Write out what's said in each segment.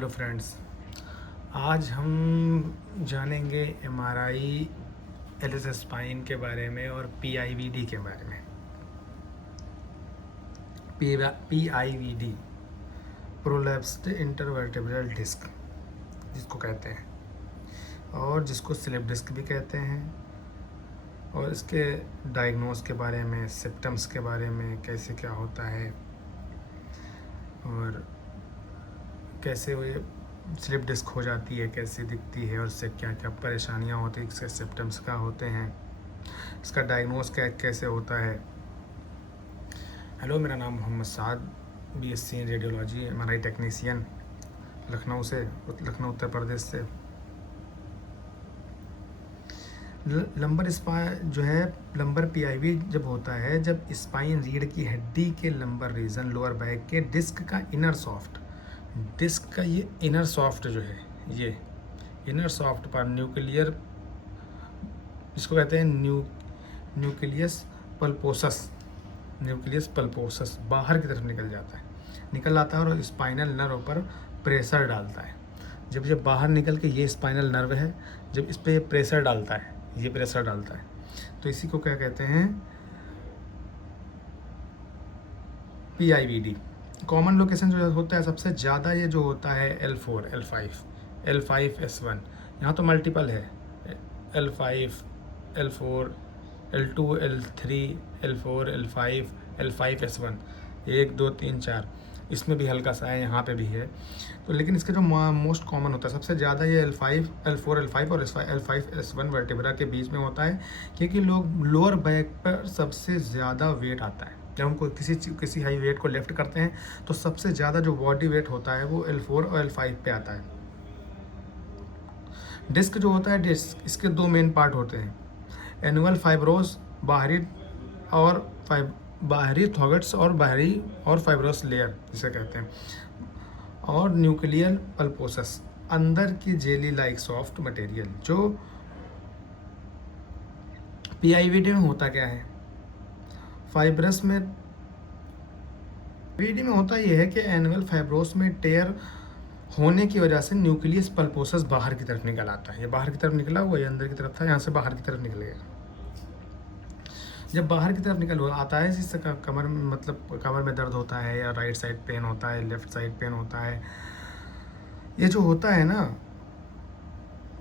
Hello friends, आज हम जानेंगे एमआरआई एलएस स्पाइन के बारे में और पीआईवीडी के बारे में। पीआईवीडी प्रोलैप्स्ड इंटरवर्टेब्रल डिस्क जिसको कहते हैं और जिसको स्लिप डिस्क भी कहते हैं, और इसके डायग्नोस के बारे में, सिम्टम्स के बारे में, कैसे क्या होता है और कैसे वो ये स्लिप डिस्क हो जाती है, कैसे दिखती है और इससे क्या क्या परेशानियां होती हैं, इसके सिम्टम्स क्या होते हैं, इसका डायग्नोस कैसे होता है। हेलो, मेरा नाम Mohammad Saad, BSc in radiology, MRI technician, Lucknow Uttar Pradesh से। लंबर पीआईवी जब होता है जब स्पाइन रीढ़ की हड्डी के लंबर रीजन, लोअर बैक के डिस्क का डिस्क का ये इनर सॉफ्ट जो है, ये इनर सॉफ्ट पर न्यूक्लियर, जिसको कहते हैं न्यूक्लियस पल्पोसस बाहर की तरफ निकल आता है और स्पाइनल नर्व पर प्रेशर डालता है। जब बाहर निकल के, ये स्पाइनल नर्व है, जब इस पर प्रेशर डालता है, तो इसी को क्या कहते हैं, पीआईवीडी। कॉमन लोकेशन जो होता है सबसे ज़्यादा ये जो होता है L4, L5, S1, यहाँ तो मल्टीपल है, L5, L4, L2, L3, L4, L5, L5, S1, 1 2 3 4, इसमें भी हल्का सा है, यहाँ पे भी है। तो लेकिन इसका जो मोस्ट कॉमन होता है सबसे ज़्यादा ये L4, L5 और L5, S1 वर्टिब्रा के बीच में होता है, क्योंकि लोअर बैक पर सबसे ज़्यादा वेट आता है। जब हम किसी हाई वेट को लिफ्ट करते हैं तो सबसे ज़्यादा जो बॉडी वेट होता है वो L4 और L5 पे आता है। डिस्क जो होता है, इसके दो मेन पार्ट होते हैं, एनुअल फाइब्रोस बाहरी थॉगट्स और फाइब्रोस लेयर जिसे कहते हैं, और न्यूक्लियर पल्पोसस अंदर की जेली लाइक सॉफ्ट मटेरियल। जो पीआईवीडी में होता क्या है, फाइब्रस में वीडी में होता यह है कि एनुअल फाइब्रोस में टेयर होने की वजह से न्यूक्लियस पल्पोसस बाहर की तरफ निकल आता है। ये बाहर की तरफ निकला हुआ, ये अंदर की तरफ था, यहाँ से बाहर की तरफ निकल गया। जब बाहर की तरफ निकल आता है, जिससे कमर में दर्द होता है, या राइट साइड पेन होता है, लेफ्ट साइड पेन होता है, ये जो होता है ना,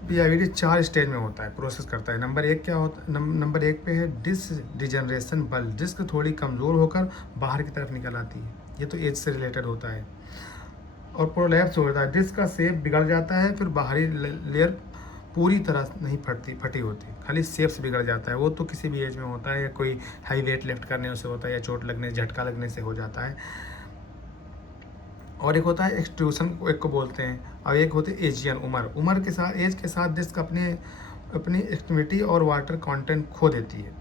पीआईवीडी 4 स्टेज में होता है, प्रोसेस करता है। नंबर 1 क्या होता है, नंबर 1 पे है डिस्क डिजनरेशन बल, डिस्क थोड़ी कमज़ोर होकर बाहर की तरफ निकल आती है, ये तो एज से रिलेटेड होता है। और प्रोलैप्स होता है, डिस्क का शेप बिगड़ जाता है, फिर बाहरी लेयर पूरी तरह नहीं फटी होती, खाली शेप से बिगड़ जाता है। वो तो किसी भी एज में होता है, या कोई हाई वेट लिफ्ट करने से होता है, या चोट लगने, झटका लगने से हो जाता है। और एक होता है एक्सट्रूशन, एक को बोलते हैं, और एक होती है एजियन, उम्र के साथ, एज के साथ डिस्क अपनी एक्सट्रीमिटी और वाटर कंटेंट खो देती है।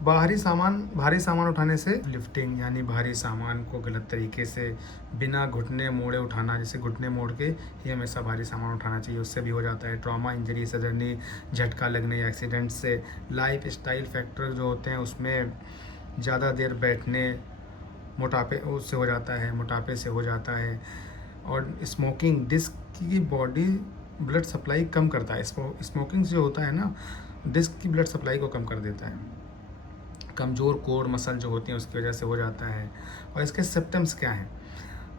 भारी सामान उठाने से, लिफ्टिंग यानी भारी सामान को गलत तरीके से बिना घुटने मोड़े उठाना, जैसे घुटने मोड़ के ही हमेशा भारी सामान उठाना चाहिए, उससे भी हो जाता है। ट्रॉमा, इंजरी, सर्जरी, झटका लगने या एक्सीडेंट से। लाइफ स्टाइल फैक्टर जो होते हैं उसमें ज़्यादा देर बैठने, मोटापे से हो जाता है। और स्मोकिंग, डिस्क की बॉडी ब्लड सप्लाई कम करता है। स्मोकिंग जो होता है ना, डिस्क की ब्लड सप्लाई को कम कर देता है। कमज़ोर कोर मसल जो होती हैं उसकी वजह से हो जाता है। और इसके सिम्टम्स क्या हैं,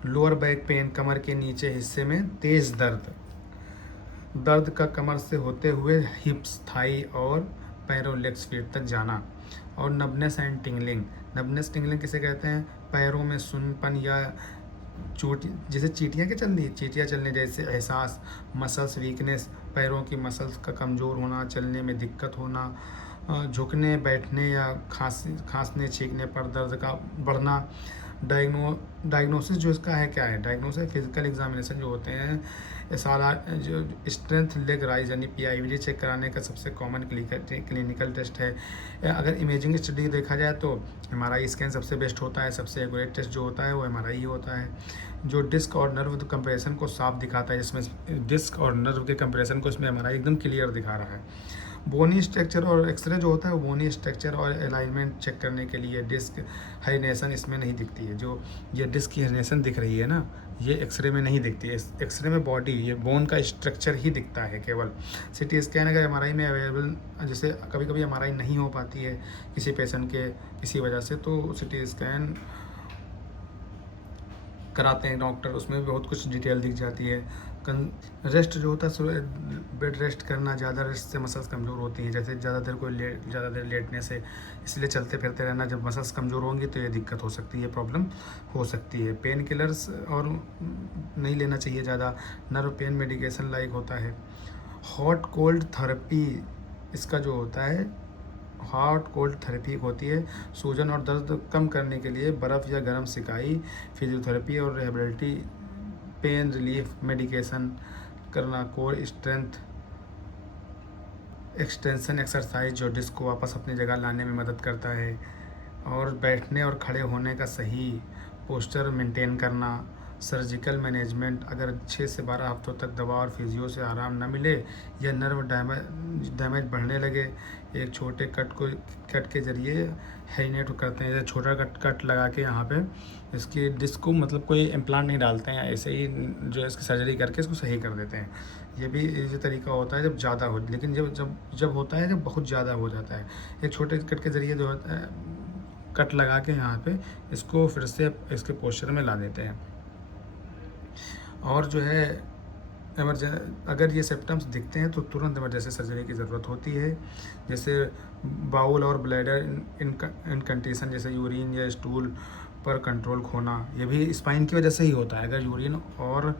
लोअर बैक पेन, कमर के नीचे हिस्से में तेज़ दर्द का कमर से होते हुए हिप्स, थाई और पैरों, लेग्स, फीट तक जाना। और नबनेस एंड टिंगलिंग किसे कहते हैं, पैरों में सुन्नपन या जैसे चीटियाँ चलने जैसे एहसास। मसल्स वीकनेस, पैरों की मसल्स का कमज़ोर होना, चलने में दिक्कत होना, झुकने, बैठने या खांसने छींकने पर दर्द का बढ़ना। डायग्नोसिस जो इसका है, क्या है डायग्नोसिस, फिजिकल एग्जामिनेशन जो होते हैं, सारा जो स्ट्रेंथ लेग राइज यानी पीआईवीडी चेक कराने का सबसे कॉमन क्लिनिकल टेस्ट है। अगर इमेजिंग स्टडी देखा जाए तो एमआरआई स्कैन सबसे बेस्ट होता है, सबसे एक्यूरेट टेस्ट जो होता है वो एमआरआई ही होता है, जो डिस्क और नर्व कंपैरिजन को साफ दिखाता है। जिसमें डिस्क और नर्व के कंपैरिजन को इसमें एमआरआई एकदम क्लियर दिखा रहा है। बोनी स्ट्रक्चर और एक्सरे जो होता है वो बोनी स्ट्रक्चर और अलाइनमेंट चेक करने के लिए। डिस्क हाइनेशन इसमें नहीं दिखती है, जो ये डिस्क की हाइनेशन दिख रही है ना, ये एक्सरे में नहीं दिखती है। एक्सरे में बॉडी, ये बोन का स्ट्रक्चर ही दिखता है केवल। सीटी स्कैन अगर एमआरआई में अवेलेबल, जैसे कभी कभी एमआरआई नहीं हो पाती है किसी पेशेंट के किसी वजह से, तो सीटी स्कैन कराते हैं डॉक्टर, उसमें भी बहुत कुछ डिटेल दिख जाती है। रेस्ट जो होता है, बेड रेस्ट करना, ज़्यादा रेस्ट से मसल्स कमज़ोर होती हैं। जैसे ज़्यादा देर लेटने से, इसलिए चलते फिरते रहना, जब मसल्स कमज़ोर होंगी तो ये दिक्कत हो सकती है, प्रॉब्लम हो सकती है। पेन किलर्स और नहीं लेना चाहिए ज़्यादा। नर्व पेन मेडिकेशन लाइक होता है। हॉट कोल्ड थेरेपी, इसका जो होता है हॉट कोल्ड थेरेपी होती है सूजन और दर्द कम करने के लिए बर्फ़ या गर्म सिकाई, फिजियोथेरेपी और रिहेबिलिटी, पेन रिलीफ मेडिकेशन करना, कोर स्ट्रेंथ एक्सटेंशन एक्सरसाइज जो डिस्क को वापस अपनी जगह लाने में मदद करता है, और बैठने और खड़े होने का सही पोस्चर मेंटेन करना। सर्जिकल मैनेजमेंट, अगर 6 से 12 हफ्तों तक दवा और फिजियो से आराम न मिले या नर्व डैमेज बढ़ने लगे, एक छोटे कट के जरिए हेरिनेट करते हैं। जैसे छोटा कट लगा के यहाँ पे इसकी डिस्क को, मतलब कोई इम्प्लांट नहीं डालते हैं, ऐसे ही जो है इसकी सर्जरी करके इसको सही कर देते हैं। ये तरीका होता है जब ज़्यादा हो, लेकिन जब होता है जब बहुत ज़्यादा हो जाता है। एक छोटे कट के ज़रिए जो होता है कट लगा के यहाँ पे इसको फिर से इसके पोस्चर में ला देते हैं। और जो है अगर ये सिम्पटम्स दिखते हैं तो तुरंत इमरजेंसी सर्जरी की ज़रूरत होती है। जैसे बाउल और ब्लैडर इनकंडीशन, जैसे यूरिन या स्टूल पर कंट्रोल खोना, ये भी स्पाइन की वजह से ही होता है। अगर यूरिन और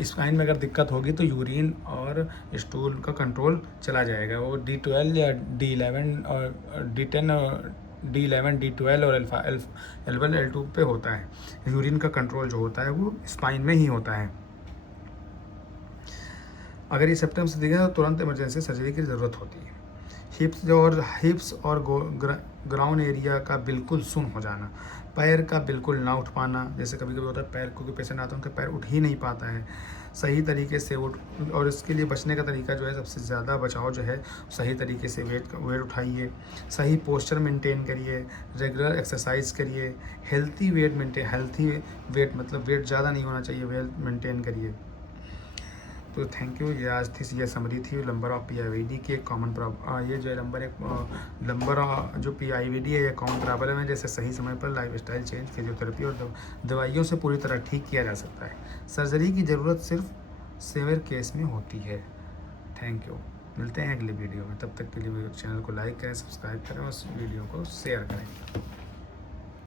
स्पाइन में अगर दिक्कत होगी तो यूरिन और स्टूल का कंट्रोल चला जाएगा। वो D12 या D11 और D10 और D11 D12 और L1 L2 पे होता है। यूरिन का कंट्रोल जो होता है वो स्पाइन में ही होता है। अगर ये सिम्पटम्स दिखे तो तुरंत इमरजेंसी सर्जरी की ज़रूरत होती है। हिप्स और ग्राउंड एरिया का बिल्कुल सुन्न हो जाना, पैर का बिल्कुल ना उठ पाना, जैसे कभी कभी होता है पैर, क्योंकि पेशेंट आता है उनका पैर उठ ही नहीं पाता है सही तरीके से और इसके लिए बचने का तरीका जो है, सबसे ज़्यादा बचाव जो है सही तरीके से वेट उठाइए, सही पोस्चर मेंटेन करिए, रेगुलर एक्सरसाइज करिए, हेल्थी वेट मतलब वेट ज़्यादा नहीं होना चाहिए, वेट मेंटेन करिए। तो थैंक यू। ये आज थी ये समरी थी नंबर ऑफ PIVD की एक कॉमन प्रॉब्लम। ये जो नंबर जो PIVD है ये कॉमन प्रॉब्लम है, जैसे सही समय पर लाइफस्टाइल चेंज, फिजियोथेरेपी और दवाइयों से पूरी तरह ठीक किया जा सकता है। सर्जरी की ज़रूरत सिर्फ सेवियर केस में होती है। Thank you. मिलते हैं अगले वीडियो में, तब तक के लिए चैनल को लाइक करें, सब्सक्राइब करें और वीडियो को शेयर करें।